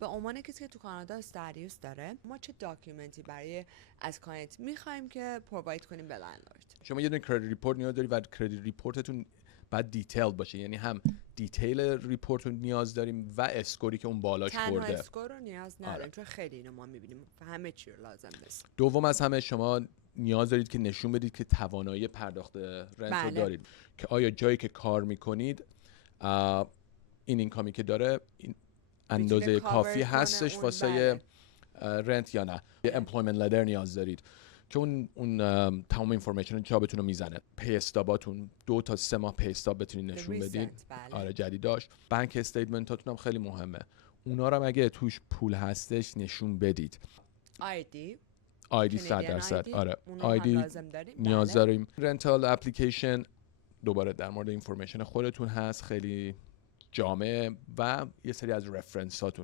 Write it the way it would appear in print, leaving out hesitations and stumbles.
به عنوان کسی که تو کانادا استادیوس داره، ما چه داکیومنتی برای از کلاینت میخوایم که پروواید کنیم به لندلورد؟ شما یه دونه کردیت ریپورت نیاز داری و کردیت ریپورتتون بعد دیتیل باشه، یعنی هم دیتیل ریپورت رو نیاز داریم و اسکوری که اون بالاش تنها برده. اسکور رو نیاز نداریم چون خیلی اینو ما میبینیم همه چی رو لازم نیست. دوم از همه شما نیاز دارید که نشون بدید که توانایی پرداخت رنت رو دارید، که آیا جایی که کار میکنید این اینکامی که داره این اندازه کافی هستش واسه رنت یا نه. یه امپلویمنت لتر نیاز دارید که اون تمام اینفورمیشن جابتون رو میزنه. پی استاباتون 2 تا 3 ماه پی استاب بتونید نشون بدید. آره جدیداش. بانک استیتمنتاتون هم خیلی مهمه، اونا رو هم اگه توش پول هستش نشون بدید. آیدی 100%. آره آیدی نیاز داریم. رنتال اپلیکیشن دوباره در مورد اینفورمیشن خودتون هست، خیلی جامع، و یه سری از رفرنس هاتون